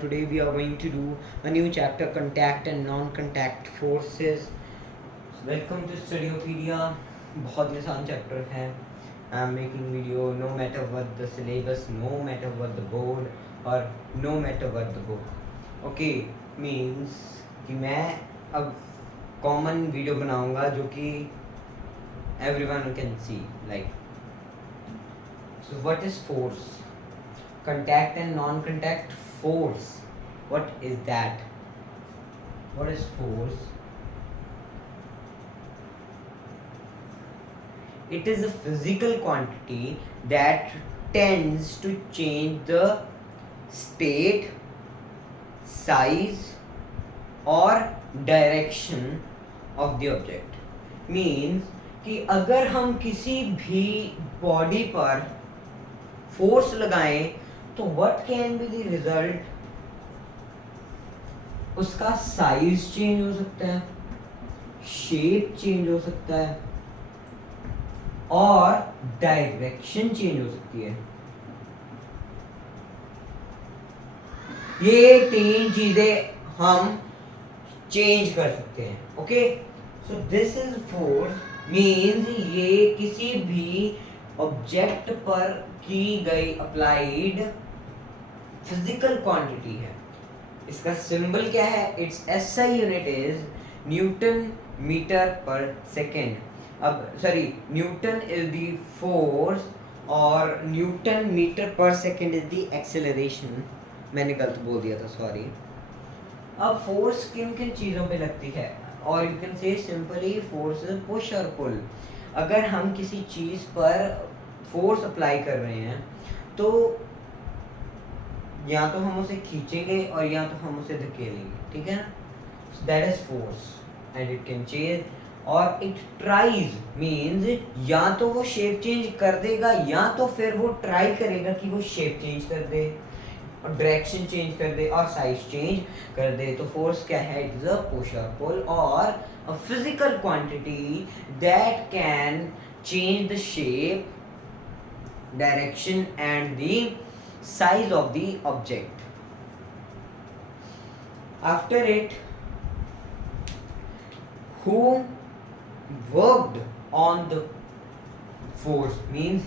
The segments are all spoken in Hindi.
today we are going to do a new chapter, contact and non-contact forces. Welcome to Studiopedia. बहुत ही आसान चैप्टर है. I am making video no matter what the syllabus, no matter what the board or no matter what the book. Okay, means कि मैं अब common video बनाऊंगा जो कि everyone can see. Like, so what is force? Contact and non-contact force. What is that? What is force? It is a physical quantity that tends to change the state, size or direction of the object. Means कि अगर हम किसी भी बॉडी पर फोर्स लगाएं तो what can be the result? उसका साइज चेंज हो सकता है, शेप चेंज हो सकता है और डायरेक्शन चेंज हो सकती है. ये तीन चीजें हम चेंज कर सकते हैं. Okay, so this is force. Means ये किसी भी ऑब्जेक्ट पर की गई अप्लाइड फिजिकल क्वांटिटी है. इसका सिंबल क्या है? It's SI unit is newton metre per second. अब sorry, newton is the force और newton metre per second is the acceleration. मैंने गलत बोल दिया था, सॉरी. अब फोर्स किन किन चीज़ों पे लगती है? और you can say simply force is push और पुल. अगर हम किसी चीज़ पर फोर्स अप्लाई कर रहे हैं तो या तो हम उसे खींचेंगे और या तो हम उसे धकेलेंगे. ठीक है ना? That is force and it can change. और इट ट्राइज मीन्स या तो वो शेप चेंज कर देगा या तो फिर वो ट्राई करेगा कि वो शेप चेंज कर दे और डायरेक्शन चेंज कर दे और साइज चेंज कर दे. तो फोर्स क्या है? इट इज अ पुश और पुल और अ physical quantity that can change the shape, direction and the size of the object. After it, who worked on the force? Means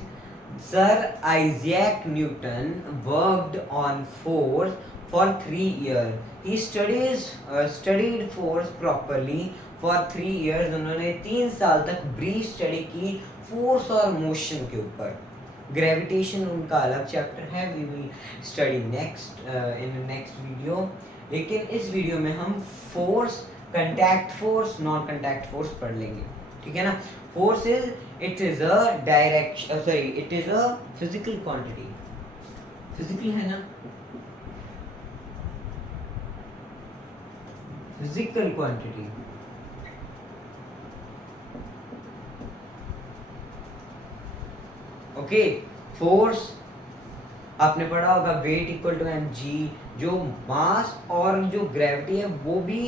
Sir Isaac Newton worked on force for 3 years. He studied force properly for 3 years. उन्होंने 3 साल तक ब्रीफ स्टडी की फोर्स और मोशन के ऊपर. ग्रेविटेशन उनका अलग चैप्टर है, we will study next in next video. लेकिन इस वीडियो में हम force, contact force, non contact force पढ़ लेंगे. ठीक है ना? Force is it is a direction, sorry, it is a physical quantity. Physical है ना? Physical quantity. ओके, फोर्स आपने पढ़ा होगा, weight equal to M G. जो मास और जो ग्रेविटी है वो भी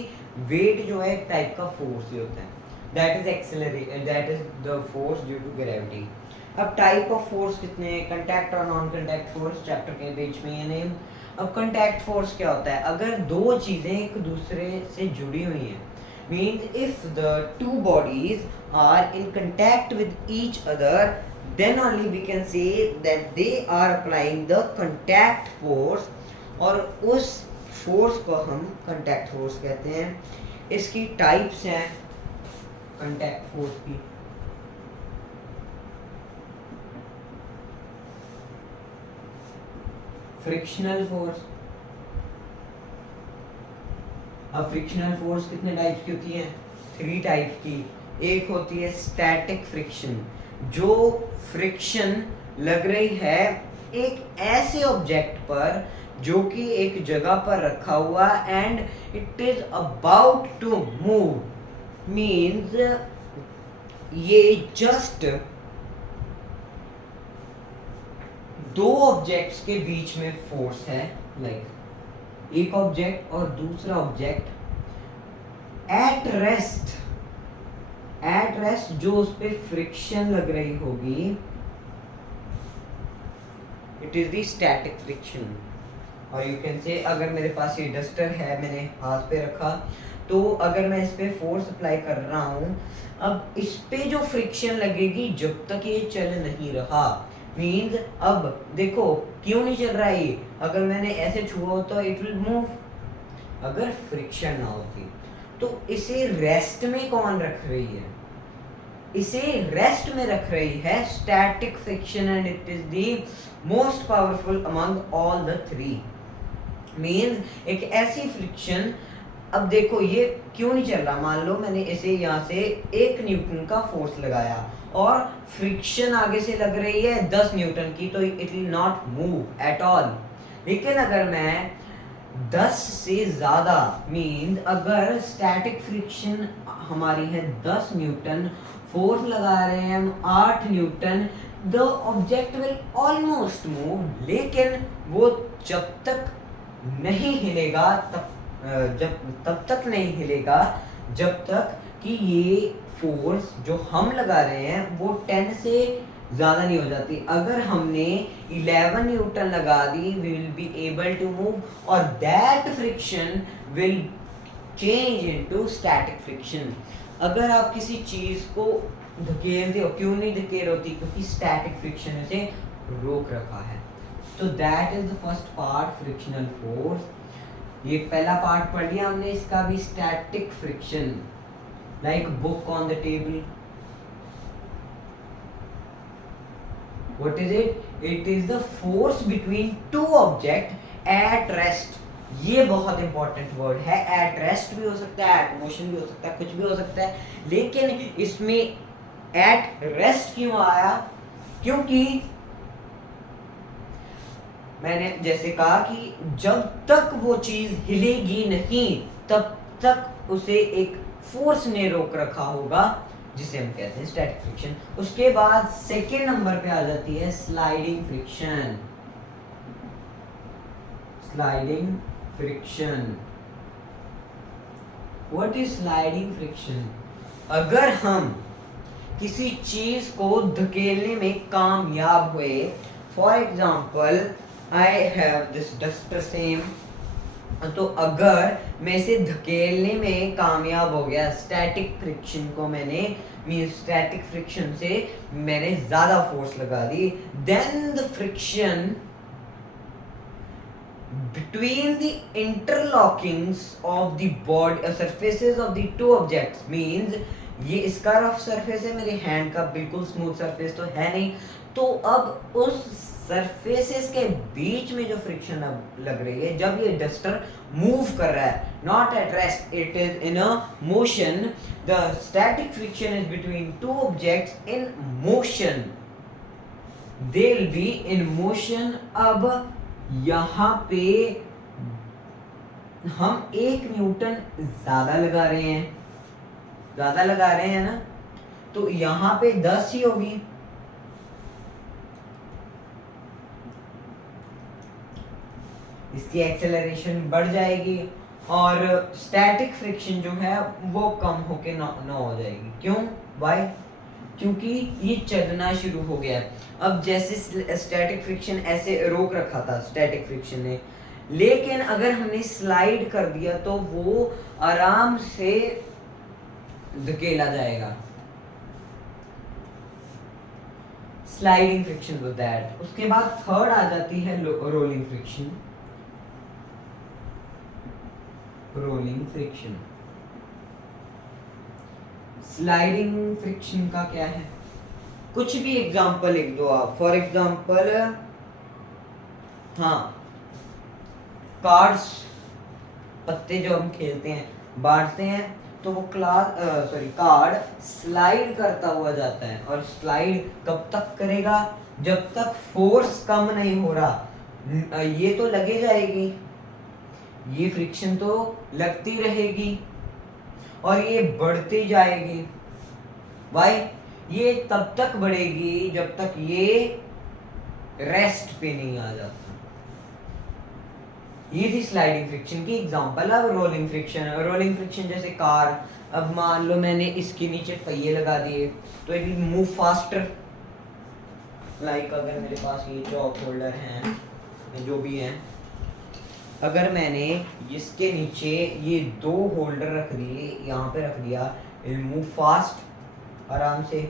वेट जो है एक टाइप का फोर्स ही होता है. That is acceleration, that is the force due to gravity. अब टाइप ऑफ फोर्स कितने हैं? कंटैक्ट और नॉन कंटैक्ट फोर्स चैप्टर के बीच में ये नेम. अब कंटैक्ट फोर्स क्या होता है? अगर दो चीजें एक दूसरे से जुड़ी हुई हैं, means if the two bodies are in contact with each other, then only we can say that they are applying the contact force. और उस फोर्स को हम contact force कहते हैं. इसकी टाइप्स हैं contact force की. Frictional force. अब फ्रिक्शनल फोर्स कितने टाइप्स की होती है? 3 टाइप्स की. एक होती है स्टैटिक फ्रिक्शन, जो फ्रिक्शन लग रही है एक ऐसे ऑब्जेक्ट पर जो कि एक जगह पर रखा हुआ and it is about to move. Means ये जस्ट दो ऑब्जेक्ट्स के बीच में फोर्स है. लाइक एक ऑब्जेक्ट और दूसरा ऑब्जेक्ट एट रेस्ट जो उस पे फ्रिक्शन लग रही होगी, it is the static friction. और यू कैन से अगर मेरे पास ये डस्टर है, मैंने हाथ पे रखा, तो अगर मैं इस पे फोर्स अप्लाई कर रहा हूँ, अब इस पे जो फ्रिक्शन लगेगी जब तक ये चल नहीं रहा, मीन्स अब देखो क्यों नहीं चल रहा है ये, अगर मैंने ऐसे छुआ होता इट विल मूव, अगर फ्रिक्शन ना होती। तो इसे रेस्ट में कौन रख रही है, इसे रेस्ट में रख रही है static friction, and it is the most powerful among all the three. Means एक ऐसी फ्रिक्शन, अब देखो ये क्यों नहीं चल रहा, मान लो मैंने इसे यहाँ से 1 न्यूटन का फोर्स लगाया और फ्रिक्शन आगे से लग रही है 10 न्यूटन की, तो it will not move at all. लेकिन अगर मैं 10 से ज़्यादा, मीन अगर स्टैटिक फ्रिक्शन हमारी है 10 न्यूटन, फोर्स लगा रहे हैं हम 8 Newton, the object will almost move, लेकिन वो जब तक नहीं हिलेगा तब तक नहीं हिलेगा जब तक कि ये फोर्स जो हम लगा रहे हैं वो 10 से ज़्यादा नहीं हो जाती। अगर हमने 11 न्यूटन लगा दी, we will be able to move, और that friction will change into static friction. अगर आप किसी चीज़ को धकेलते हो, क्यों नहीं धकेल होती, क्योंकि स्टैटिक फ्रिक्शन उसे रोक रखा है। तो that is the first part, frictional force. ये पहला पार्ट पढ़ लिया हमने, इसका भी static friction, like book on the table. What is it? It is the force between two object at rest. ये बहुत इंपॉर्टेंट वर्ड है। एट रेस्ट भी हो सकता है, एट मोशन भी हो सकता है, कुछ भी हो सकता है, लेकिन इसमें एट रेस्ट क्यों आया, क्योंकि मैंने जैसे कहा कि जब तक वो चीज हिलेगी नहीं तब तक उसे एक फोर्स ने रोक रखा होगा, जिसे हम कहते हैं स्टैटिक फ्रिक्शन। उसके बाद सेकेंड नंबर पे आ जाती है sliding friction. Sliding friction, what is sliding friction? अगर हम किसी चीज को धकेलने में कामयाब हुए, for example I have this duster same, तो अगर मैं इसे धकेलने में कामयाब हो गया, स्टैटिक फ्रिक्शन को मैंने स्टैटिक फ्रिक्शन से मैंने ज्यादा फोर्स लगा दी, then the friction between the interlockings of the body surfaces of the two objects, means ये इसका रफ सरफेस है, मेरे हैंड का बिल्कुल स्मूथ सरफेस तो है नहीं, तो अब उस सरफेसेस के बीच में जो फ्रिक्शन अब लग रही है, जब ये डस्टर मूव कर रहा है, not at rest, it is in a motion, the static friction is between two objects in motion, they will be in motion. अब यहाँ पे हम 1 न्यूटन ज्यादा लगा रहे हैं ना, तो यहाँ पे 10 ही होगी, इसकी एक्सेलरेशन बढ़ जाएगी और स्टैटिक फ्रिक्शन जो है वो कम होके न हो जाएगी। क्यों? वाई? क्योंकि ये चलना शुरू हो गया है। अब जैसे स्टैटिक फ्रिक्शन ऐसे रोक रखा था स्टैटिक फ्रिक्शन ने, लेकिन अगर हमने स्लाइड कर दिया तो वो आराम से धकेला जाएगा। Sliding friction with that. उसके बाद थर्ड आ जाती है rolling friction. Rolling friction, sliding friction का क्या है? कुछ भी एग्जांपल लिख दो आप। फॉर एग्जांपल, हाँ, कार्ड्स, पत्ते जो हम खेलते हैं, बांटते हैं, तो वो कार्ड स्लाइड करता हुआ जाता है, और स्लाइड कब तक करेगा? जब तक फोर्स कम नहीं हो रहा। ये तो लगे जाएगी, ये फ्रिक्शन तो लगती रहेगी और ये बढ़ती जाएगी। वाई? ये तब तक बढ़ेगी जब तक ये रेस्ट पे नहीं आ जाता। ये थी स्लाइडिंग फ्रिक्शन की एग्जांपल। अब रोलिंग फ्रिक्शन। रोलिंग फ्रिक्शन जैसे कार, अब मान लो मैंने इसके नीचे पहिए लगा दिए तो it will move faster. Like अगर मेरे पास ये चॉक होल्डर हैं जो भी हैं, अगर मैंने इसके नीचे ये 2 होल्डर रख दिए, यहाँ पे रख दिया, इट मूव फास्ट आराम से।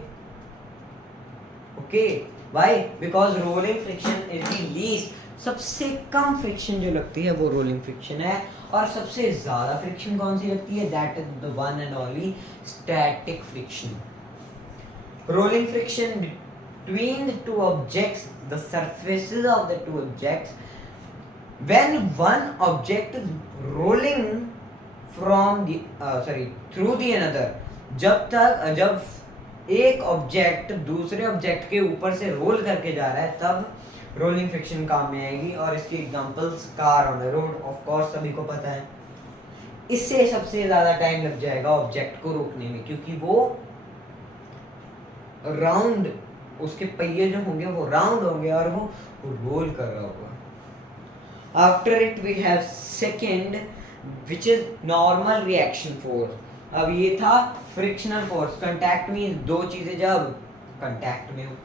Okay, why? Because rolling friction is the least, सबसे कम फ्रिक्शन जो लगती है वो रोलिंग फ्रिक्शन है, और सबसे ज्यादा फ्रिक्शन कौन सी लगती है? That is the one and only static friction. Rolling friction between the two objects, the surfaces of the two objects, when one object is rolling from the through the another, जब एक ऑब्जेक्ट दूसरे ऑब्जेक्ट के ऊपर से रोल करके जा रहा है तब रोलिंग फ्रिक्शन काम में आएगी। और इसकी examples car on the road, of course सभी को पता है। इससे सबसे ज्यादा टाइम लग जाएगा ऑब्जेक्ट को रोकने में, क्योंकि वो राउंड, उसके पहिए जो होंगे वो राउंड होंगे और वो रोल कर रहा होगा। After it we have second which is normal reaction force. अब ये था फ्रिक्शनल फोर्स, कांटेक्ट मींस दो चीजें जब कांटेक्ट में हो।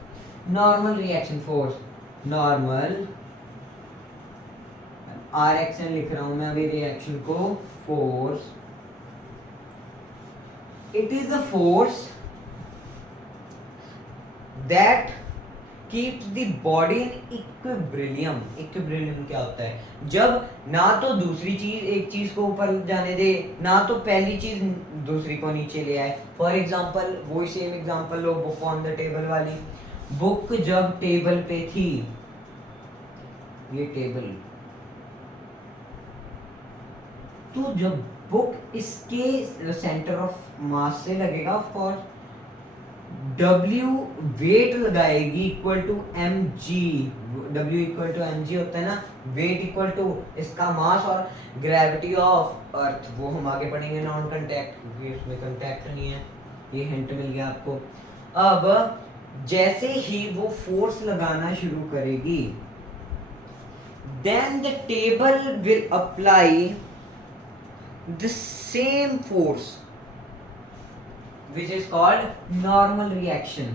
Normal reaction force, normal RXN लिख रहा हूं मैं अभी रिएक्शन को, force, it is the force that keeps the body in equilibrium। इक्विब्रिलियम क्या होता है? जब ना तो दूसरी चीज एक चीज को ऊपर जाने दे, ना तो पहली चीज दूसरी को नीचे ले आए। फॉर एग्जांपल, वही same example low, book on the table वाली। बुक जब टेबल पे थी, ये टेबल, तो जब बुक इसके सेंटर ऑफ मास से लगेगा, ऑफ कोर्स W वेट लगाएगी equal to mg। W equal to mg होता है ना, वेट इक्वल टू इसका मास और ग्रेविटी ऑफ अर्थ। वो हम आगे पढ़ेंगे नॉन कांटेक्ट, क्योंकि इसमें कांटेक्ट नहीं है। ये हिंट मिल गया आपको। अब जैसे ही वो फोर्स लगाना शुरू करेगी, then the table will apply the same force which is called normal reaction।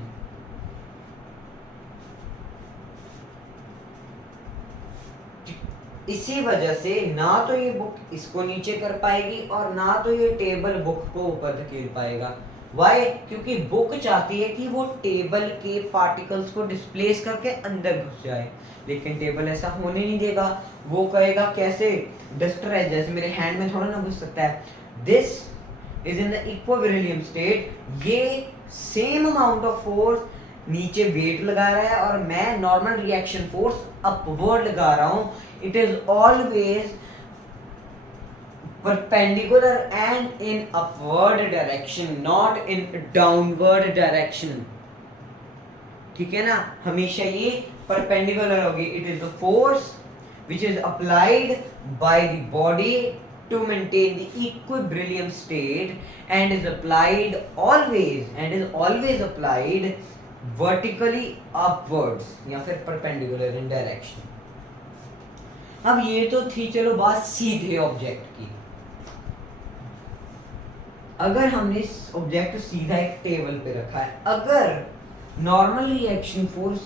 इसी वजह से ना तो ये बुक इसको नीचे कर पाएगी और ना तो ये टेबल बुक को ऊपर धकेल पाएगा। वाई? क्योंकि बुक चाहती है कि वो टेबल के पार्टिकल्स को डिस्प्लेस करके अंदर घुस जाए, लेकिन टेबल ऐसा होने नहीं देगा। वो कहेगा कैसे? डस्टर है, जैसे मेरे हैंड में थोड़ा ना घुस सकता है। This is in the equilibrium state. ये सेम अमाउंट ऑफ फोर्स नीचे वेट लगा रहा है और मैं नॉर्मल रिएक्शन फोर्स अपवर्ड लगा रहा हूं। It is always perpendicular and in upward direction, not in downward direction। ठीक है ना, हमेशा ये perpendicular होगी। It is the force which is applied by the body to maintain the equilibrium state and is always applied vertically upwards या फिर perpendicular in direction। अब ये तो थी चलो बात सीधे ऑब्जेक्ट की। अगर हमने इस ऑब्जेक्ट को सीधा एक टेबल पे रखा है, अगर नॉर्मल रिएक्शन फोर्स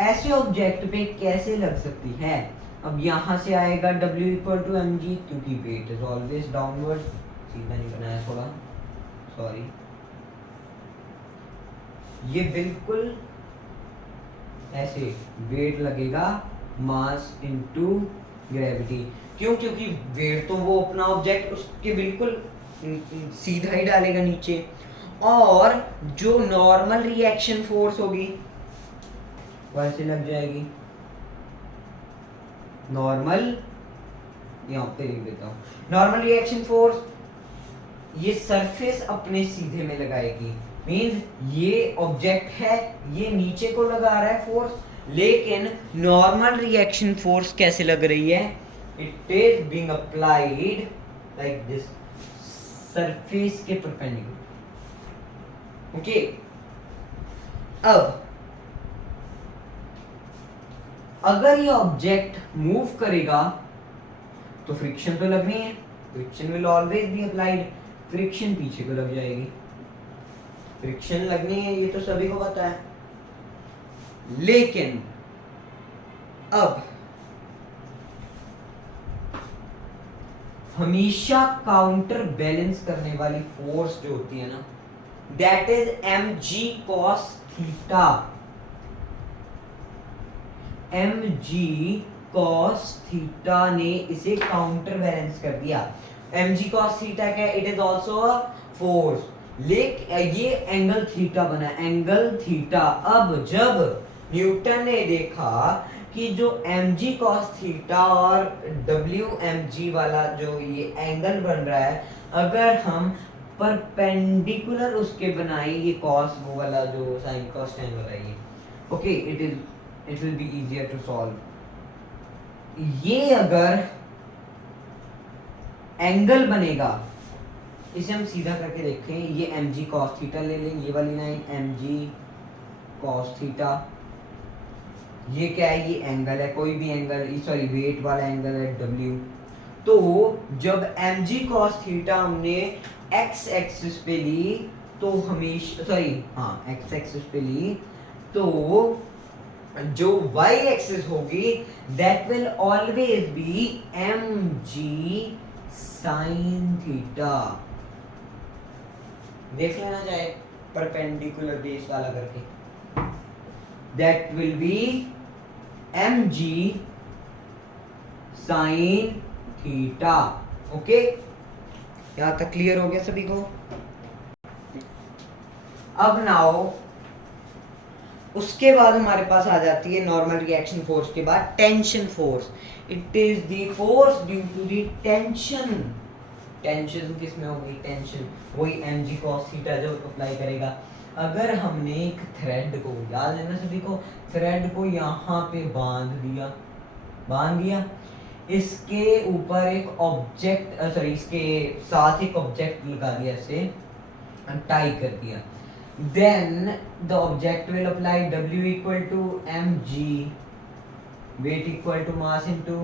ऐसे ऑब्जेक्ट पे कैसे लग सकती है? अब यहां से आएगा W इक्वल टू mg, क्योंकि वेट इज ऑलवेज डाउनवर्ड। सीधा नहीं बनाया, थोड़ा सॉरी। ये बिल्कुल ऐसे वेट लगेगा, मास इनटू ग्रेविटी। क्यों? क्योंकि वेट तो वो अपना ऑब्जेक्ट उसके बिल्कुल सीधा ही डालेगा नीचे, और जो नॉर्मल रिएक्शन फोर्स होगी वैसे लग जाएगी। नॉर्मल, यहां पे लिख देता हूं, नॉर्मल रिएक्शन फोर्स ये सरफेस अपने सीधे में लगाएगी। मींस ये ऑब्जेक्ट है, ये नीचे को लगा रहा है फोर्स, लेकिन नॉर्मल रिएक्शन फोर्स कैसे लग रही है? It is being applied like this, surface के परपेंडिकुलर। ओके, अब अगर ये ऑब्जेक्ट मूव करेगा तो फ्रिक्शन तो लगनी है, friction will always be applied. Friction पीछे को लग जाएगी, फ्रिक्शन लगनी है, ये तो सभी को पता है। लेकिन अब हमेशा काउंटर बैलेंस करने वाली फोर्स जो होती है ना, that is mg cos theta. mg cos theta ने इसे काउंटर बैलेंस कर दिया। mg cos थीटा क्या है? It is also a force, ये एंगल थीटा बना, एंगल थीटा। अब जब न्यूटन ने देखा कि जो mg cos थीटा और wmg वाला जो ये एंगल बन रहा है, अगर हम परपेंडिकुलर उसके बनाए, ये cos वो वाला जो sin cos tan वाला ये, okay, it will be easier to solve. ये अगर एंगल बनेगा, इसे हम सीधा करके देखें, ये mg cos थीटा ले लें, ये वाली लाइन mg cos थीटा, ये क्या है? ये एंगल है, कोई भी एंगल, सॉरी वेट वाला एंगल है w। तो जब mg cos थीटा हमने x एक्सिस पे ली, तो हमेशा, सॉरी हाँ, x एक्सिस पे ली, तो जो y एक्सिस होगी that will always be mg sin theta. देख लेना चाहे परपेंडिकुलर बेस वाला करके, that will be mg sin theta. Okay, यहां तक क्लियर हो गया सभी को? अब नाउ उसके बाद हमारे पास आ जाती है नॉर्मल रिएक्शन फोर्स के बाद tension force. It is the force due to the tension. Tension किस में होगी? टेंशन वही mg cos थीटा जो अप्लाई करेगा। अगर हमने एक थ्रेड को, याद है ना सभी को, थ्रेड को यहाँ पे बांध दिया, इसके ऊपर एक ऑब्जेक्ट, सॉरी इसके साथ एक ऑब्जेक्ट लगा दिया, इसे टाई कर दिया, then the object will apply W equal to mg, weight equal to mass into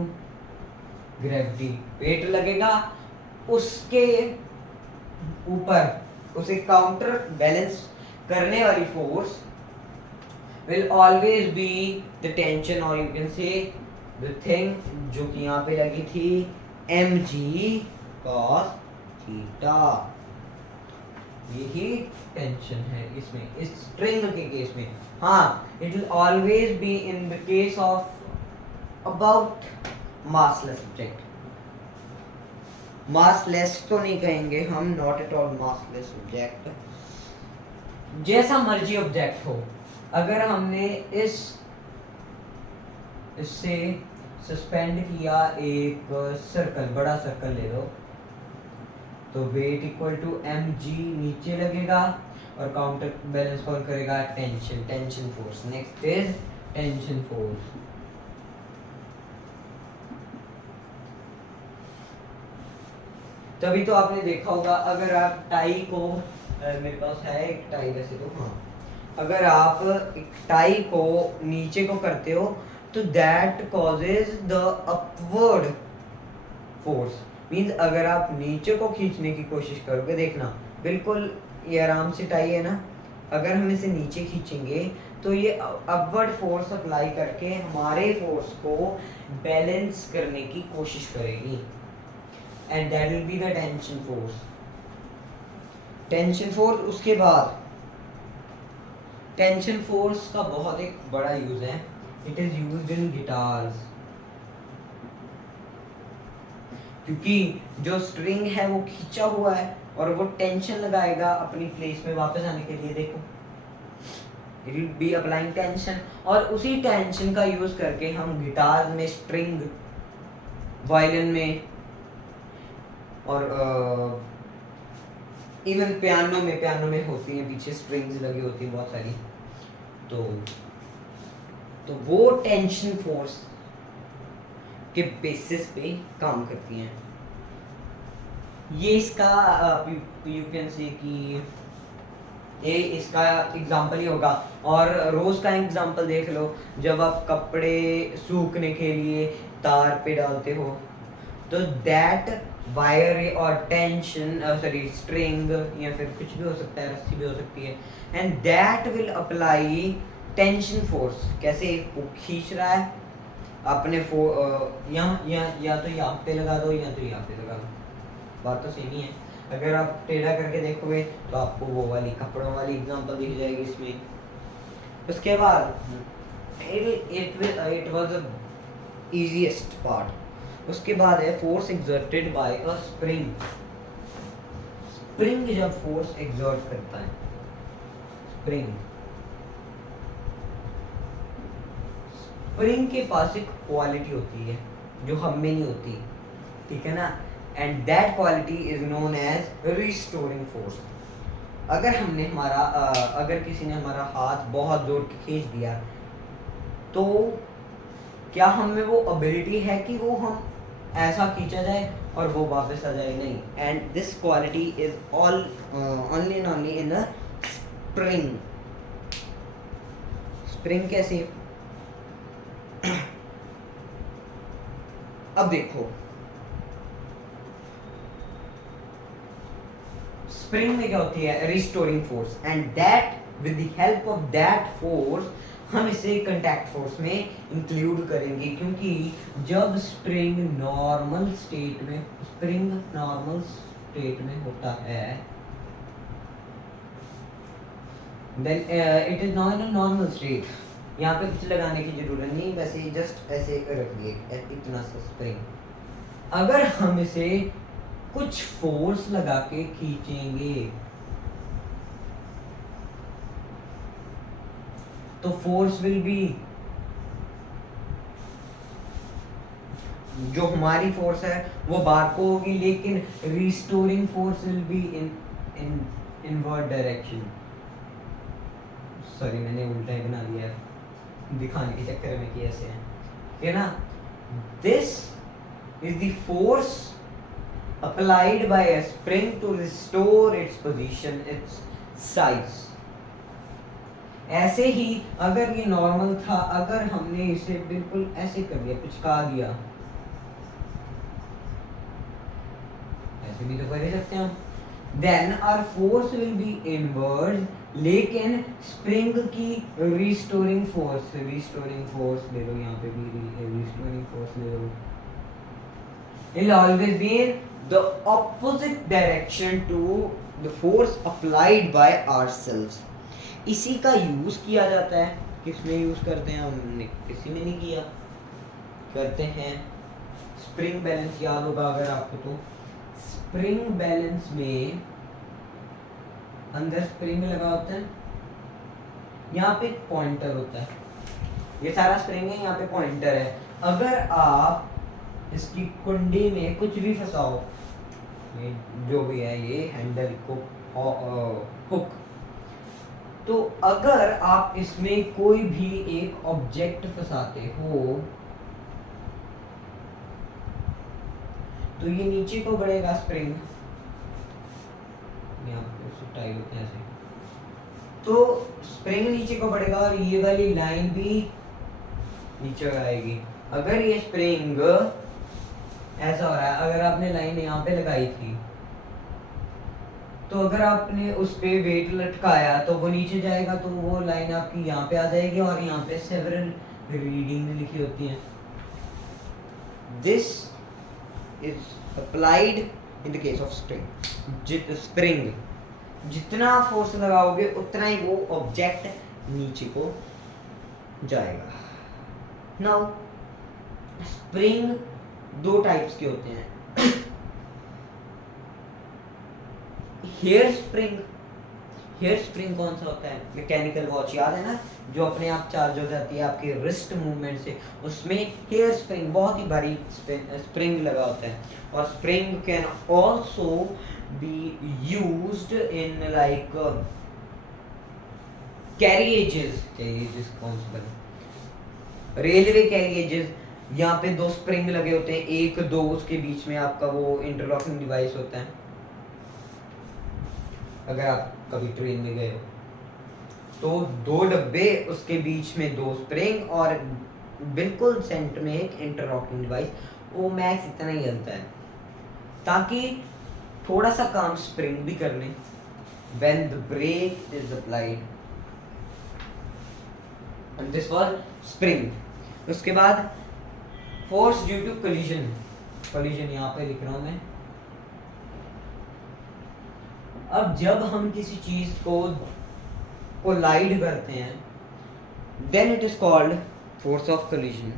gravity। weight लगेगा उसके ऊपर, उसे काउंटर बैलेंस करने वाली force will always be the tension, or you can say the thing जो कि यहाँ पे लगी थी mg cos थीटा। यही टेंशन है इसमें, इस स्ट्रिंग के केस में। हाँ, it will always be in the case of about massless object. Massless तो नहीं कहेंगे हम, not at all massless object, जैसा मर्जी ऑब्जेक्ट हो, अगर हमने इससे सस्पेंड किया एक सर्कल, बड़ा सर्कल ले लो, तो वेट इक्वल टू mg नीचे लगेगा और काउंटर बैलेंस कौन करेगा? Tension force. Next is tension force. तभी तो आपने देखा होगा, अगर आप टाई को, मेरे पास है एक टाई वैसे तो, हाँ, अगर आप एक टाई को नीचे को करते हो तो that causes the upward force. Means अगर आप नीचे को खींचने की कोशिश करोगे, देखना बिल्कुल ये आराम से टाई है ना, अगर हम इसे नीचे खींचेंगे तो ये अपवर्ड फोर्स अप्लाई करके हमारे फोर्स को बैलेंस करने की कोशिश करेगी, and that will be the tension force. Tension force, उसके बाद टेंशन फोर्स का बहुत एक बड़ा यूज है, it is used in guitars, क्योंकि जो स्ट्रिंग है वो खींचा हुआ है और वो टेंशन लगाएगा अपनी प्लेस में वापस आने के लिए। देखो, it will be applying tension, और उसी टेंशन का यूज करके हम गिटार में स्ट्रिंग, वायलिन में, और इवन पियानो में होती है, पीछे स्ट्रिंग्स लगी होती है बहुत सारी, तो वो टेंशन फोर्स के बेसिस पे काम करती हैं। ये इसका यू कैन से कि ये इसका एग्जांपल ही होगा। और रोज का एग्जांपल देख लो, जब आप कपड़े सूखने के लिए तार पे डालते हो, तो दैट वायर और टेंशन, सॉरी स्ट्रिंग या फिर कुछ भी हो सकता है, रस्सी भी हो सकती है, and that will apply tension force. कैसे? वो खींच रहा है अपने यहाँ या तो यहाँ पे लगा दो या तो यहाँ पे लगा दो, बात तो सेम ही है। अगर आप टेढ़ा करके देखोगे तो आपको वो वाली कपड़ों वाली एग्जांपल दिख जाएगी इसमें। उसके बाद it was the easiest part. उसके बाद है force exerted by a spring. Spring जब फोर्स एक्सर्ट करता है, स्प्रिंग के पास एक क्वालिटी होती है जो हम में नहीं होती, ठीक है ना, and that quality is known as restoring force. अगर किसी ने हमारा हाथ बहुत जोर के खींच दिया तो क्या हम में वो एबिलिटी है कि वो हम ऐसा खींचा जाए और वो वापस आ जाए? नहीं। And this quality is only and only in a spring. Spring कैसे? अब देखो, स्प्रिंग में क्या होती है? Restoring force, and that with the help of that force हम इसे कांटेक्ट फोर्स में इंक्लूड करेंगे, क्योंकि जब स्प्रिंग नॉर्मल स्टेट में होता है then it is not in a normal state. यहाँ पे कुछ लगाने की जरूरत नहीं, वैसे जस्ट ऐसे रख दिए इतना सा स्प्रिंग। अगर हम इसे कुछ फोर्स लगा के खींचेंगे तो फोर्स विल बी, जो हमारी फोर्स है वो बाहर को होगी, लेकिन restoring force will be in inward direction. Sorry, मैंने उल्टा ही बना दिया है दिखाने के चक्कर में कि ऐसे है ना। This is the force applied by a spring to restore its position, its size। ऐसे ही अगर ये नॉर्मल था, अगर हमने इसे बिल्कुल ऐसे कर दिया, पिचका दिया, ऐसे भी तो कर ही सकते हैं हम, then our force will be inward, लेकिन स्प्रिंग की रिस्टोरिंग फोर्स ले लो, यहाँ पे भी रिस्टोरिंग फोर्स ले लो, will always be in the opposite direction to the force applied by ourselves। इसी का यूज किया जाता है, किसमें यूज करते हैं? हमने किसी में नहीं किया, करते हैं स्प्रिंग बैलेंस। याद होगा अगर आपको तो, स्प्रिंग बैलेंस में अंदर स्प्रिंग लगा होता है, यहाँ पे पॉइंटर होता है, ये सारा स्प्रिंग है, यहाँ पे पॉइंटर है। अगर आप इसकी कुंडी में कुछ भी फंसाओ, ये जो भी है, ये हैंडल को हुक, तो अगर आप इसमें कोई भी एक ऑब्जेक्ट फंसाते हो तो ये नीचे को बढ़ेगा स्प्रिंग, यहाँ पे टाइट होते हैं ऐसे, तो स्प्रिंग नीचे को बढ़ेगा और ये वाली लाइन भी नीचे आएगी। अगर ये स्प्रिंग ऐसा हो रहा है, अगर आपने लाइन यहाँ पे लगाई थी तो अगर आपने उस पे वेट लटकाया तो वो नीचे जाएगा, तो वो लाइन आपकी यहाँ पे आ जाएगी और यहाँ पे सेवरल रीडिंग लिखी होती हैं। This is applied in the case of spring. जितना फोर्स लगाओगे उतना ही वो ऑब्जेक्ट नीचे को जाएगा। नाउ स्प्रिंग दो टाइप्स के होते हैं। हेयर स्प्रिंग कौन सा होता है? मैकेनिकल वॉच याद है ना, जो अपने आप चार्ज हो जाती है आपके रिस्ट मूवमेंट से, उसमें हेयर स्प्रिंग, बहुत ही भारी स्प्रिंग लगा होता है। और spring can also be used in like carriages कौन सा बने, रेलवे कैरिएजेस, यहाँ पे दो स्प्रिंग लगे होते हैं, एक दो, उसके बीच में आपका वो इंटरलॉकिंग डिवाइस होता है। अगर आप कभी ट्रेन में गए हो तो दो डब्बे, उसके बीच में दो स्प्रिंग और बिल्कुल सेंटर में एक इंटरलॉकिंग डिवाइस। वो मैक्स इतना ही चलता है ताकि थोड़ा सा काम स्प्रिंग भी कर लें। When the brake is applied, and this was spring. उसके बाद फोर्स ड्यू टू कोलिजन यहाँ पे लिख रहा हूं मैं, अब जब हम किसी चीज को कोलाइड करते हैं then it is called force of collision.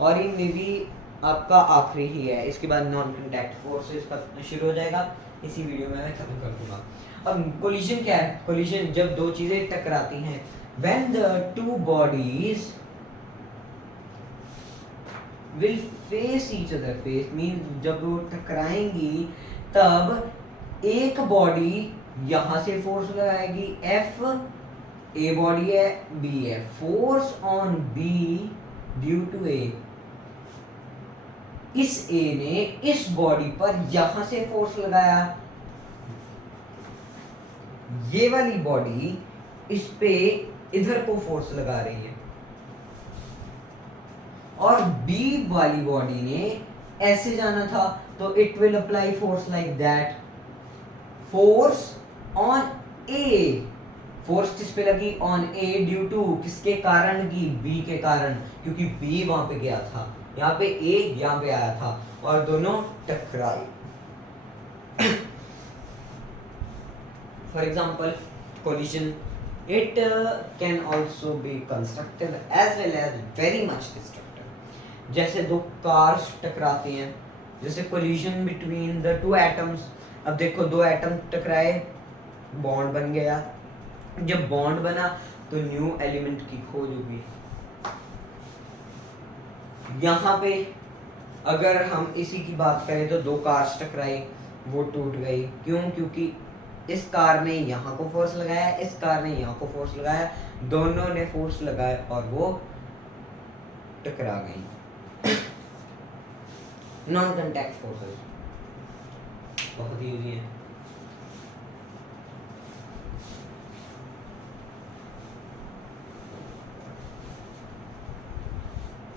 और ये मे बी आपका आखिरी ही है, इसके बाद नॉन कांटेक्ट फोर्सेस का शुरू हो जाएगा, इसी वीडियो में मैं खत्म कर दूंगा। अब कोलिजन क्या है? कोलिजन जब दो चीजें टकराती हैं, when the two bodies will face each other, face mean जब वो टकराएंगी तब एक बॉडी यहां से फोर्स लगाएगी एफ, ए बॉडी है, बी है, force on B due to A, इस ए ने इस बॉडी पर यहां से फोर्स लगाया, ये वाली बॉडी इस पे इधर को फोर्स लगा रही है, और बी वाली बॉडी ने ऐसे जाना था तो it will apply force like that, force on A, force किस पे लगी? ऑन ए ड्यू टू किसके कारण की? बी के कारण, क्योंकि बी वहां पे गया था, यहाँ पे ए यहाँ पे आया था और दोनों टकराए। For example collision, it can also be constructive as well as very much destructive। जैसे दो कार्स टकराती हैं, जैसे collision between the two atoms। अब देखो दो एटम टकराए, बॉन्ड बन गया, जब बॉन्ड बना तो न्यू एलिमेंट की खोज होगी। यहाँ पे अगर हम इसी की बात करें तो दो कार्स टकराई, वो टूट गई, क्यों? क्योंकि इस कार ने यहाँ को फोर्स लगाया, इस कार ने यहाँ को फोर्स लगाया, दोनों ने फोर्स लगाया और वो टकरा गई। नॉन कांटेक्ट फोर्सेस बहुत ही इजी है।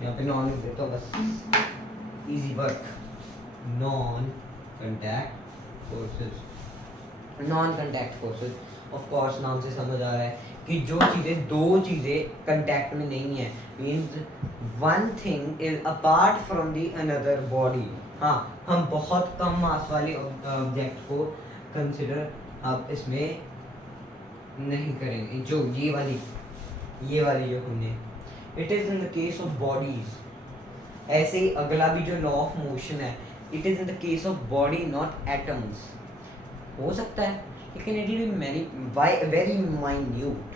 यहाँ पे नॉन लिख देता हूँ बस, easy work. Non contact forces, non contact forces of course नाम से समझ आ रहा है कि जो चीज़ें, दो चीज़ें कांटेक्ट में नहीं है, means one thing is apart from the another body. हाँ, हम बहुत कम मास वाले ऑब्जेक्ट को कंसिडर अब इसमें नहीं करेंगे, जो ये वाली जो हमने, it is in the case of bodies. ऐसे ही अगला भी जो लॉ ऑफ मोशन है, it is in the case of body not atoms. हो सकता है लेकिन it will be very minute,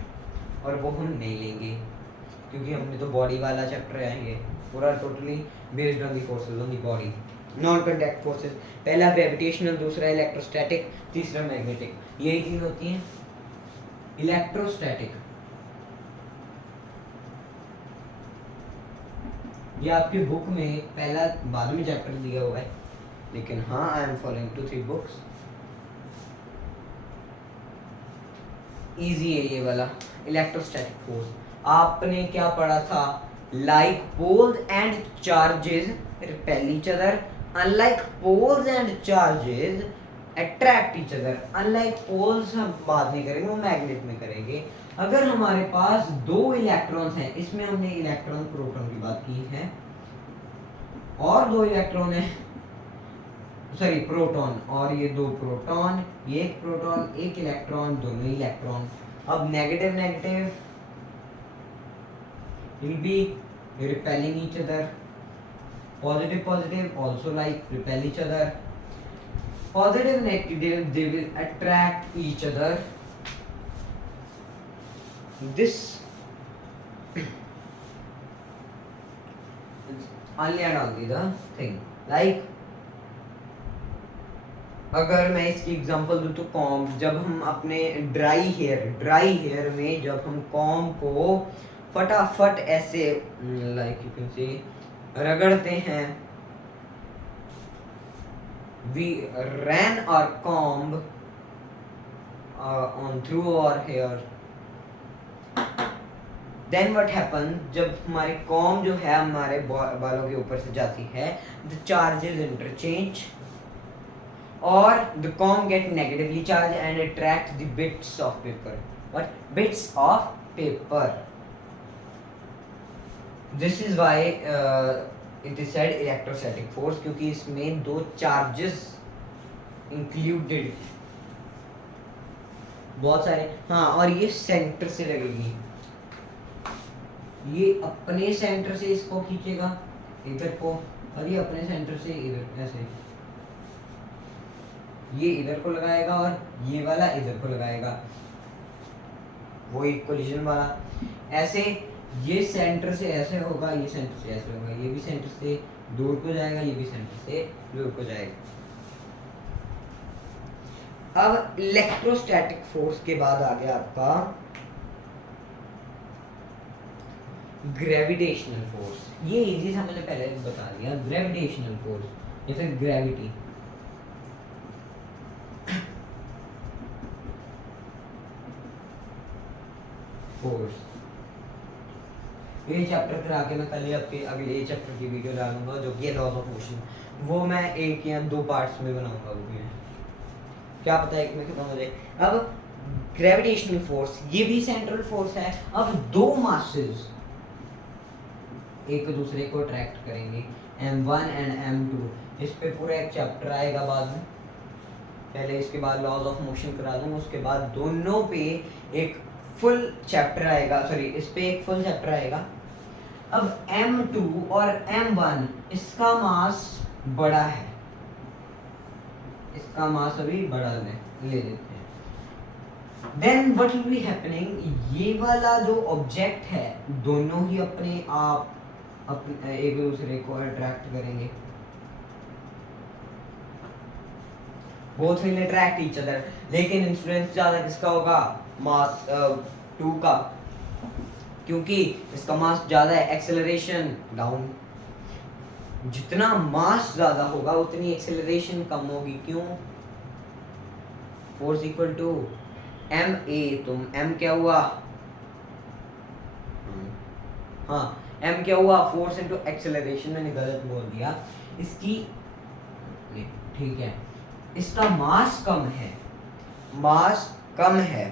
और वो हम नहीं लेंगे क्योंकि हमने तो बॉडी वाला चैप्टर आएंगे पूरा totally based on the forces on the body. Non contact forces, पहला ग्रेविटेशनल, दूसरा इलेक्ट्रोस्टैटिक, तीसरा मैग्नेटिक। यही तीन होती हैं। इलेक्ट्रोस्टैटिक ये आपकी बुक में पहला बाद में चैप्टर दिया हुआ है, लेकिन हाँ I am following 2-3 books. Easy है ये वाला इलेक्ट्रोस्टैटिक फोर्स। आपने क्या पढ़ा था? Like poles and charges repel each other, unlike poles and charges attract each other. Unlike poles हम बात नहीं करेंगे, वो मैग्नेट में करेंगे। अगर हमारे पास दो इलेक्ट्रॉन्स हैं, इसमें हमने इलेक्ट्रॉन प्रोटॉन की बात की है, और दो इलेक्ट्रॉन है, सॉरी प्रोटॉन, और ये दो प्रोटॉन, ये एक प्रोटॉन एक इलेक्ट्रॉन, दोनों इलेक्ट्रॉन। अब negative negative will be repelling each other, positive positive also like repel each other, positive negative they will attract each other. This only and only the thing, like अगर मैं इसकी एग्जांपल दूं तो कॉम्ब, जब हम अपने ड्राई हेयर में जब हम कॉम्ब को फटाफट ऐसे लाइक यू कैन से रगड़ते हैं, we ran our comb on through our hair, then what happen, जब हमारी कॉम्ब जो है हमारे बालों के ऊपर से जाती है, द चार्जेस इंटरचेंज और the comb get negatively charged and attract the bits of paper. What? Bits of paper. This is why it is said electrostatic force, क्योंकि इसमें दो charges included बहुत सारे, हाँ, और ये सेंटर से लगेगी, ये अपने सेंटर से इसको खींचेगा इधर को, और ये अपने सेंटर से इधर, ऐसे ये इधर को लगाएगा और ये वाला इधर को लगाएगा, वो एक कोलिजन वाला। ऐसे ये सेंटर से ऐसे होगा, ये सेंटर से ऐसे होगा, ये भी सेंटर से दूर को जाएगा, ये भी सेंटर से दूर को जाएगा। अब इलेक्ट्रोस्टैटिक फोर्स के बाद आ गया आपका ग्रेविटेशनल फोर्स। ये इजी था, मैंने पहले बता दिया, ग्रेविटेशनल फोर्स या फिर ग्रेविटी। फोर्स ये चैप्टर करा के मैं कल ही आपके अगले चैप्टर की वीडियो डालूंगा, जो कि है लॉज ऑफ मोशन। वो मैं एक या दो पार्ट्स में बनाऊंगा, वो भी क्या पता है एक में खत्म हो जाए। अब ग्रेविटेशनल फोर्स, ये भी सेंट्रल फोर्स है। अब दो मासेस एक दूसरे को अट्रैक्ट करेंगे, m1 एंड m2। इस पे पूरा एक चैप्टर आएगा बाद में, पहले इसके बाद लॉज ऑफ मोशन करा दूंगा, उसके बाद दोनों पे एक फुल चैप्टर आएगा, सॉरी इस पे एक फुल चैप्टर आएगा। अब m2 और m1, इसका मास बड़ा है, इसका मास अभी बड़ा ले लेते हैं। Then what will be happening, ये वाला जो ऑब्जेक्ट है दोनों ही अपने आप एक दूसरे को अट्रैक्ट करेंगे, both will attract each other. लेकिन इन्फ्लुएंस ज्यादा किसका होगा, मास 2 का, क्योंकि इसका मास ज्यादा है, एक्सेलरेशन डाउन। जितना मास ज्यादा होगा उतनी एक्सेलरेशन कम होगी, क्यों, force equal to M A, तुम एम क्या हुआ, हाँ एम क्या हुआ, फोर्स इनटू एक्सेलरेशन, मैंने गलत बोल दिया इसकी, ठीक है, इसका मास कम है, मास कम है,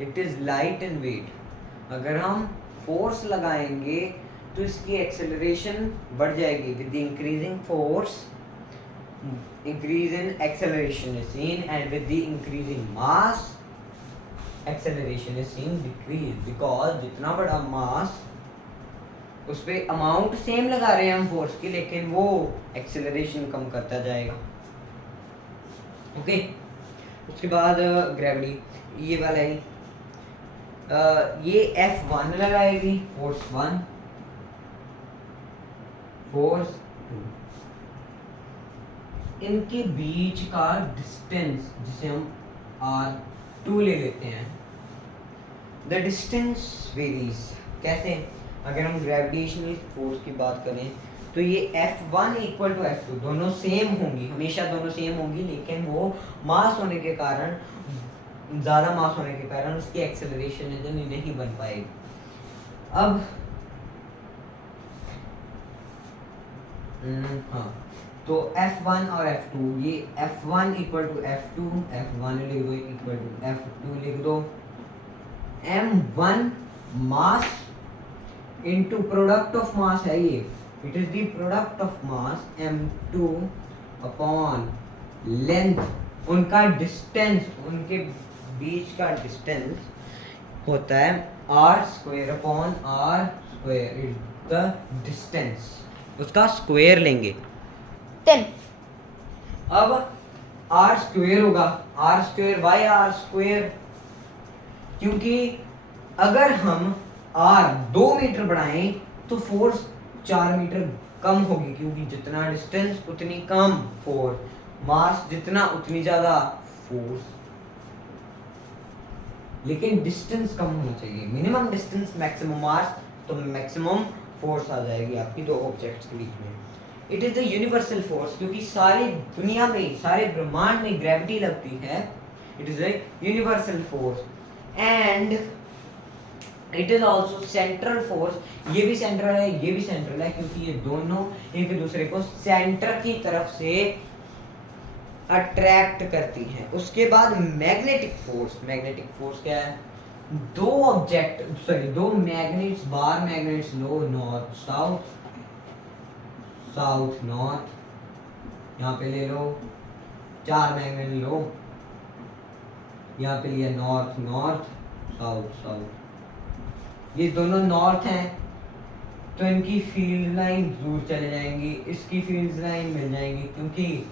it is light in weight. अगर हम फोर्स लगाएंगे तो इसकी एक्सेलरेशन बढ़ जाएगी, with the increasing force increase in acceleration is seen, and with the increasing mass acceleration is seen decrease, because जितना बड़ा मास उस पे अमाउंट सेम लगा रहे हैं हम फोर्स की, लेकिन वो एक्सेलरेशन कम करता जाएगा। ओके, उसके बाद ग्रेविटी, ये वाला ही, ये F1 लगाएगी, फोर्स 1, फोर्स 2, इनके बीच का डिस्टेंस जिसे हम R2 ले लेते हैं, द डिस्टेंस वेरीज। कैसे, अगर हम ग्रेविटेशनल फोर्स की बात करें तो ये F1 इक्वल टू F2 दोनों सेम होंगी, हमेशा दोनों सेम होंगी, लेकिन वो मास होने के कारण, ज़्यादा मास होने के कारण उसकी एक्सेलरेशन इतनी नहीं बन पाएगी। अब हाँ, तो F1 और F2, ये F1 equal to F2, F1 लिख दो इक्वल टू F2 लिख दो, M1 mass into product of mass है ये, it is the product of mass M2 upon length, उनका डिस्टेंस, उनके बीच का डिस्टेंस होता है R square upon R square, is the distance, उसका स्क्वायर लेंगे 10। अब R स्क्वायर होगा, R square by R square, क्योंकि अगर हम R 2 मीटर बढ़ाएं तो फोर्स 4 मीटर कम होगी, क्योंकि जितना डिस्टेंस उतनी कम फोर्स, मास जितना उतनी ज्यादा फोर्स, लेकिन डिस्टेंस कम होना चाहिए, मिनिमम डिस्टेंस मैक्सिमम मास, तो मैक्सिमम फोर्स आ जाएगी आपकी दो ऑब्जेक्ट्स के बीच में। It is the universal force, क्योंकि सारी दुनिया में, सारे ब्रह्मांड में ग्रेविटी लगती है, it is the universal force, and it is also central force. ये भी सेंट्रल है, ये भी सेंट्रल है, क्योंकि ये दोनों एक दूसरे को सेंटर की तरफ से अट्रैक्ट करती हैं। उसके बाद मैग्नेटिक फोर्स, मैग्नेटिक फोर्स क्या है, दो ऑब्जेक्ट, सॉरी दो मैग्नेट्स, बार मैग्नेट्स लो, नॉर्थ साउथ, साउथ नॉर्थ, यहाँ पे ले लो 4 मैग्नेट लो, यहाँ पे लिया नॉर्थ नॉर्थ, साउथ साउथ, ये दोनों नॉर्थ हैं तो इनकी फील्ड लाइन दूर चले जाएंगी, इसकी फील्ड लाइन मिल जाएंगी, क्योंकि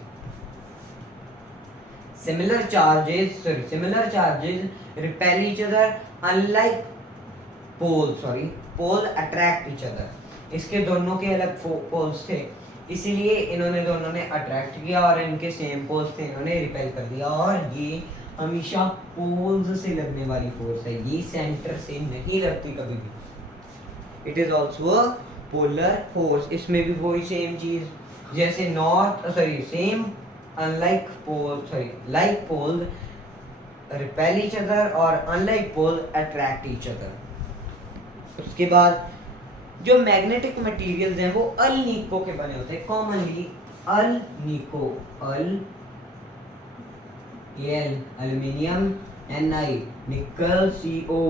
similar charges repel each other unlike pole attract each other. इसके दोनों के अलग पोल्स थे, इसीलिए इन्होंने दोनों ने अट्रैक्ट किया, और इनके सेम पोल्स थे, इन्होंने रिपेल कर दिया। और ये हमेशा पोल्स से लगने वाली फोर्स है, ये सेंटर से नहीं लगती कभी भी। It is also a polar force. इसमें भी वही सेम चीज, जैसे same unlike like pole repel each other और unlike pole attract each other. उसके बाद जो मैग्नेटिक मटेरियल्स हैं वो अल-नीको के बने होते हैं, कॉमनली अल-नीको, एल्यूमिनियम, Ni निकल, Co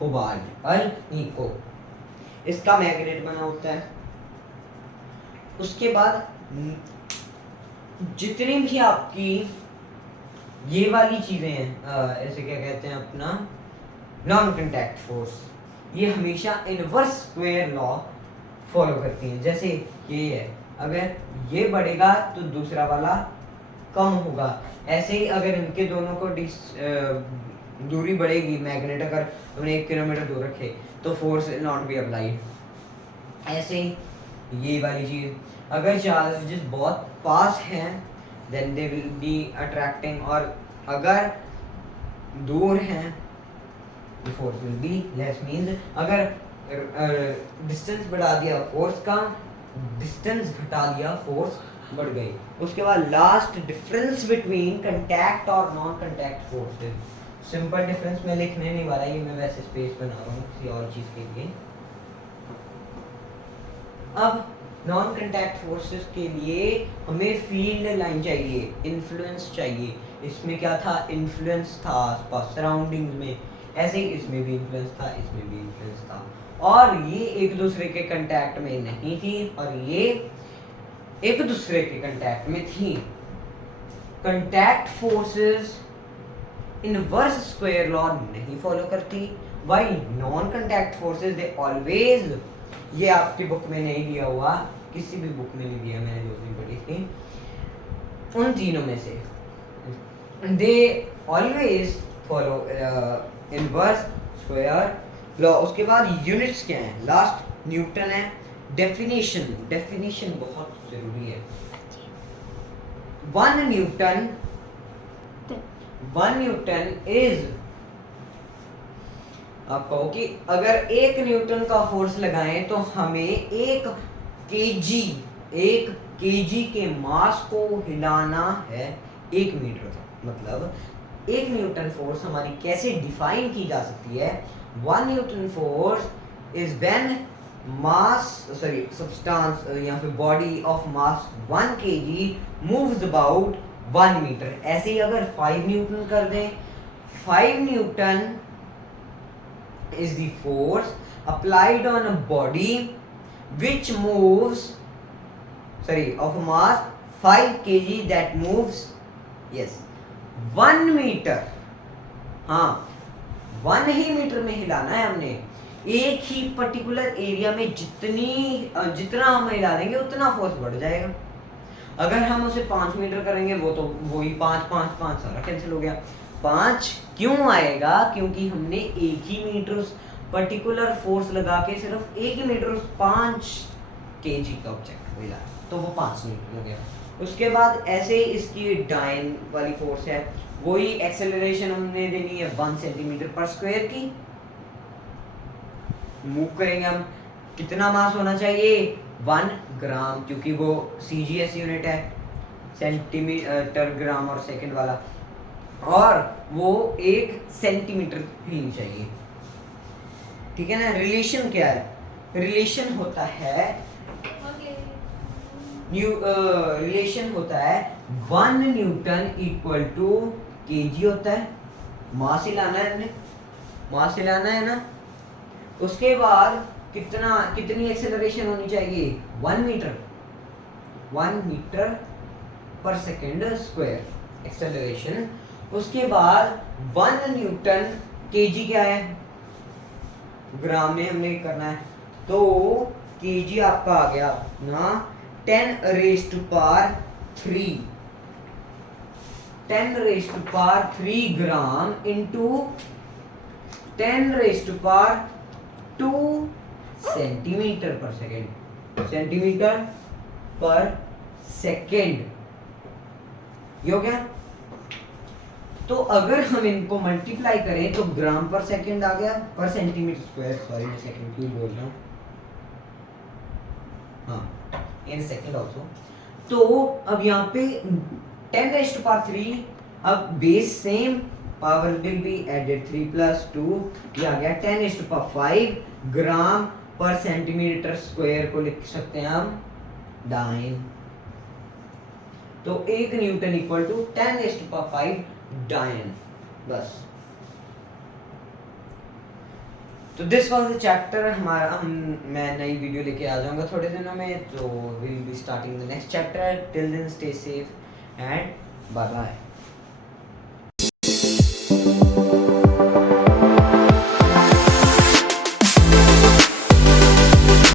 कोबाल्ट, अल-नीको इसका मैग्नेट बना होता है। उसके बाद जितनी भी आपकी ये वाली चीजें हैं, ऐसे क्या कहते हैं अपना नॉन कांटेक्ट फोर्स, ये हमेशा इनवर्स स्क्वायर लॉ फॉलो करती हैं। जैसे ये है, अगर ये बढ़ेगा तो दूसरा वाला कम होगा। ऐसे ही अगर इनके दोनों को दूरी बढ़ेगी, मैग्नेट अगर उन्हें 1 किलोमीटर दूर रखे तो force will not be applied. ऐसे ही ये वाली चीज, अगर चार्जेस बहुत पास हैं then they will be attracting, और अगर दूर हैं the force will be less। means अगर डिस्टेंस बढ़ा दिया फोर्स का, डिस्टेंस घटा दिया फोर्स बढ़ गई। उसके बाद लास्ट डिफरेंस बिटवीन कांटेक्ट और non contact forces. Simple difference मैं लिखने नहीं वाला, ये मैं वैसे स्पेस बना रहा हूँ किसी और चीज के लिए। अब नॉन कांटेक्ट फोर्सेस के लिए हमें फील्ड लाइन चाहिए, इन्फ्लुएंस चाहिए। इसमें क्या था, इन्फ्लुएंस था आसपास सराउंडिंग्स में, ऐसे ही इसमें भी इन्फ्लुएंस था, इसमें भी इन्फ्लुएंस था, और ये एक दूसरे के कांटेक्ट में नहीं थी, और ये एक दूसरे के कांटेक्ट में थी। Contact forces inverse square law नहीं फॉलो करती, while non contact forces they always, ये आपकी बुक में नहीं दिया हुआ, किसी भी बुक में नहीं दिया, मैंने जो भी पढ़ी थी उन तीनों में से, they always follow inverse square law. उसके बाद यूनिट्स क्या हैं, लास्ट न्यूटन है। डेफिनेशन बहुत जरूरी है। 1 न्यूटन इज, आप कहो कि अगर 1 न्यूटन का फोर्स लगाएं तो हमें 1 केजी के मास को हिलाना है 1 मीटर तक। मतलब 1 न्यूटन फोर्स हमारी कैसे डिफाइन की जा सकती है, 1 newton force is when substance या फिर body of mass 1 kg moves about 1 metre. ऐसे ही अगर 5 न्यूटन कर दें, 5 newton is the force applied on a body which moves of mass 5 kg that moves 1 metre. हाँ, 1 ही मीटर में हिलाना है हमने, एक ही पर्टिकुलर एरिया में जितना हम हिला देंगे उतना फोर्स बढ़ जाएगा। अगर हम उसे 5 मीटर करेंगे वो तो वही 5 सारा कैंसिल हो गया। 5 क्यों आएगा, क्योंकि हमने एक ही मीटर पर्टिकुलर फोर्स लगा के सिर्फ 1 मीटर 5 kg का ऑब्जेक्ट को हिलाया, तो वो 5 मीटर हो गया। उसके बाद ऐसे ही इसकी डाइन वाली फोर्स है, वही एक्सेलरेशन हमने देनी है 1 सेंटीमीटर पर स्क्वायर की। मूव करेंगे हम, कितना मास होना चाहिए, 1 ग्राम, क्योंकि वो CGS यूनिट है, सेंटीमीटर ग्राम और सेकंड वाला, और वो 1 सेंटीमीटर ही चाहिए। ठीक है ना। रिलेशन क्या है, रिलेशन होता है 1 न्यूटन इक्वल टू kg होता है, मास हिलाना है ना। उसके बाद कितनी एक्सेलरेशन होनी चाहिए, 1 metre per second square acceleration. उसके बाद 1 न्यूटन केजी क्या है, ग्राम में हमने करना है, तो केजी आपका आ गया ना 10 raise to power 3, 10 raise to power 3 gram into 10 raise to power 2 centimetre per second, centimetre per second, ये हो गया। तो अगर हम इनको मल्टीप्लाई करें तो ग्राम पर सेकेंड आ गया, पर सेंटीमीटर स्क्वायर, सॉरी मैं सेकेंड क्यों बोल रहा हूँ, हाँ इन सेकेंड ऑल्सो। तो अब यहाँ पे 10 रेज़ टू पावर 3, अब base same, power will be added 3 + 2, ये आ गया 10 रेज़ टू पावर 5 ग्राम पर सेंटीमीटर स्क्वायर को लिख सकते हैं हम डाइन। तो 1 newton equal to 10 raise to power 5 dyne, बस। तो दिस वाज द चैप्टर हमारा। मैं नई वीडियो लेके आ जाऊंगा थोड़े दिनों में, तो will be starting the next chapter. Till then stay safe and bye bye.